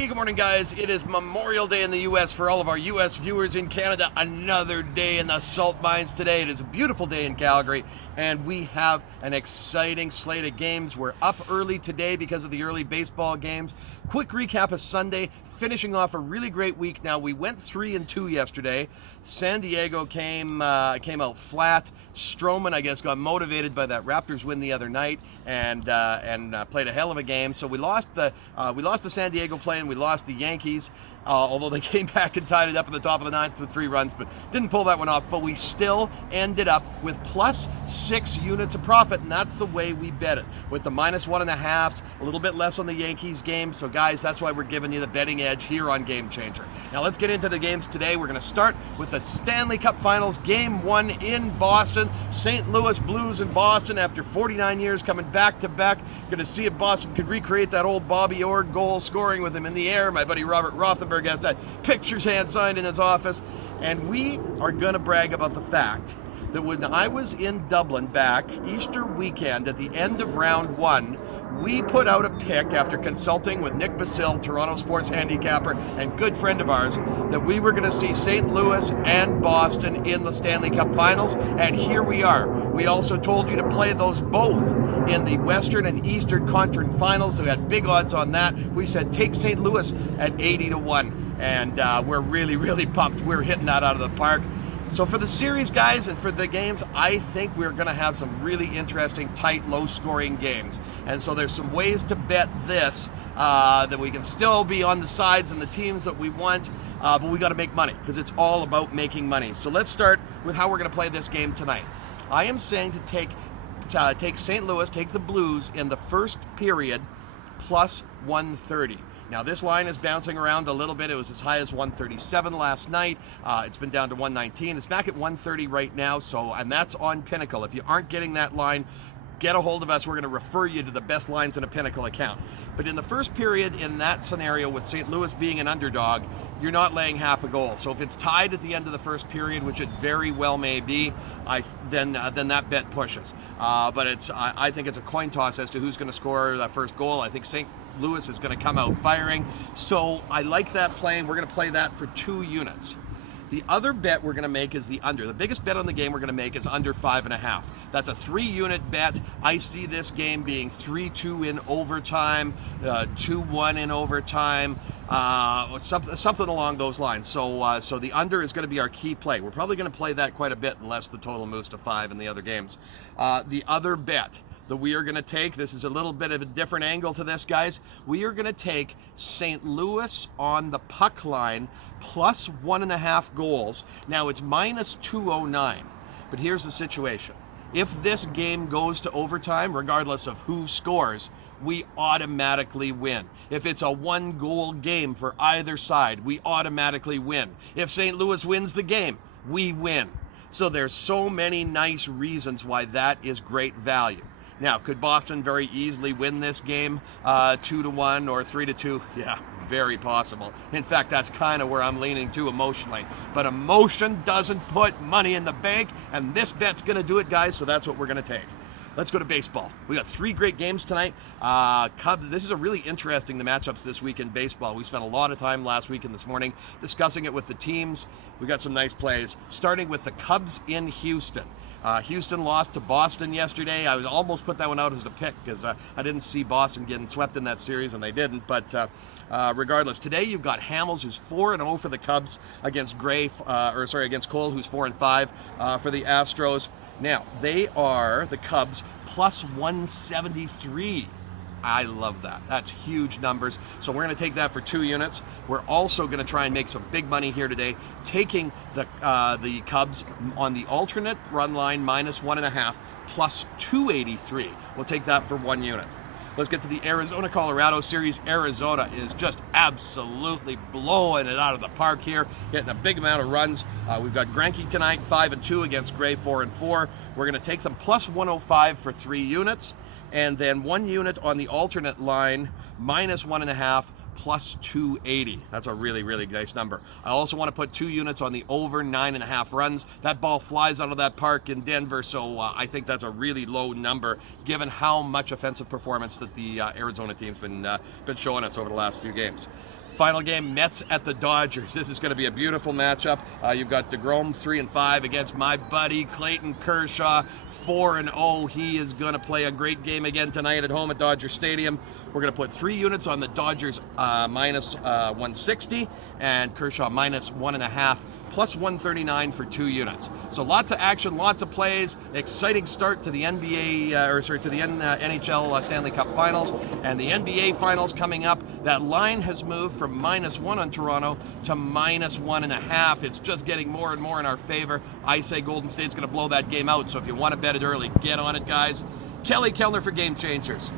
Hey, good morning, guys. It is Memorial Day in the U.S. for all of our U.S. viewers in Canada. Another day in the salt mines today. It is a beautiful day in Calgary, and we have an exciting slate of games. We're up early today because of the early baseball games. Quick recap of Sunday, finishing off a really great week. Now, we went 3-2 yesterday. San Diego came out flat. Stroman, I guess, got motivated by that Raptors win the other night and played a hell of a game. So we lost the San Diego play, and we lost the Yankees, although they came back and tied it up at the top of the ninth with 3 runs, but didn't pull that one off. But we still ended up with plus 6 units of profit, and that's the way we bet it, with the minus 1.5, a little bit less on the Yankees game. So guys, that's why we're giving you the betting edge here on Game Changer. Now let's get into the games today. We're going to start with the Stanley Cup Finals, Game 1 in Boston. St. Louis Blues in Boston after 49 years coming back to back. Going to see if Boston could recreate that old Bobby Orr goal scoring with him in the air. My buddy Robert Rothenberg has that pictures hand signed in his office. And we are going to brag about the fact that when I was in Dublin back Easter weekend at the end of round 1, we put out a pick after consulting with Nick Basil, Toronto sports handicapper and good friend of ours, that we were going to see St. Louis and Boston in the Stanley Cup Finals, and here we are. We also told you to play those both in the Western and Eastern Conference Finals. We had big odds on that. We said take St. Louis at 80-1, and we're really pumped. We're hitting that out of the park. So for the series, guys, and for the games, I think we're going to have some really interesting, tight, low-scoring games. And so there's some ways to bet this that we can still be on the sides and the teams that we want, but we got to make money because it's all about making money. So let's start with how we're going to play this game tonight. I am saying to take St. Louis, take the Blues in the first period, plus 130. Now, this line is bouncing around a little bit. It was as high as 137 last night. It's been down to 119. It's back at 130 right now, and that's on Pinnacle. If you aren't getting that line, get a hold of us. We're going to refer you to the best lines in a Pinnacle account. But in the first period, in that scenario, with St. Louis being an underdog, you're not laying half a goal. So if it's tied at the end of the first period, which it very well may be, then that bet pushes. But I think it's a coin toss as to who's going to score that first goal. I think St. Louis is going to come out firing. So I like that play, and we're going to play that for 2 units. The other bet we're going to make is the under. The biggest bet on the game we're going to make is under 5.5. That's a 3-unit bet. I see this game being 3-2 in overtime, 2-1 in overtime, something along those lines. So the under is going to be our key play. We're probably going to play that quite a bit unless the total moves to 5 in the other games. The other bet that we are going to take, this is a little bit of a different angle to this, guys. We are going to take St. Louis on the puck line plus 1.5 goals. Now it's minus 209, but here's the situation. If this game goes to overtime, regardless of who scores, we automatically win. If it's a 1-goal game for either side, we automatically win. If St. Louis wins the game, we win. So there's so many nice reasons why that is great value. Now, could Boston very easily win this game 2-1 or 3-2? Yeah, very possible. In fact, that's kind of where I'm leaning to emotionally. But emotion doesn't put money in the bank, and this bet's going to do it, guys, so that's what we're going to take. Let's go to baseball. We got 3 great games tonight. Cubs, this is a really interesting, the matchups this week in baseball. We spent a lot of time last week and this morning discussing it with the teams. We got some nice plays, starting with the Cubs in Houston. Houston lost to Boston yesterday. I was almost put that one out as a pick because I didn't see Boston getting swept in that series, and they didn't. But regardless, today you've got Hamels, who's 4-0 for the Cubs, against against Cole, who's 4-5 for the Astros. Now, they are, the Cubs, plus 173. I love that. That's huge numbers. So we're going to take that for 2 units. We're also going to try and make some big money here today, taking the Cubs on the alternate run line minus 1.5 plus 283. We'll take that for 1 unit. Let's get to the Arizona-Colorado series. Arizona is just absolutely blowing it out of the park here, getting a big amount of runs. We've got Greinke tonight, 5-2 against Gray, 4-4. We're going to take them plus 105 for 3 units, and then 1 unit on the alternate line, minus 1.5 plus 280. That's a really, really nice number. I also want to put 2 units on the over 9.5 runs. That ball flies out of that park in Denver, so I think that's a really low number given how much offensive performance that the Arizona team's been showing us over the last few games. Final game, Mets at the Dodgers. This is going to be a beautiful matchup. You've got DeGrom 3-5 against my buddy Clayton Kershaw 4-0. He is going to play a great game again tonight at home at Dodger Stadium. We're going to put 3 units on the Dodgers minus 160 and Kershaw minus 1.5. Plus 139 for 2 units. So lots of action, lots of plays. Exciting start to the NHL Stanley Cup Finals and the NBA Finals coming up. That line has moved from -1 on Toronto to -1.5. It's just getting more and more in our favor. I say Golden State's going to blow that game out. So if you want to bet it early, get on it, guys. Kelly Kellner for Game Changers.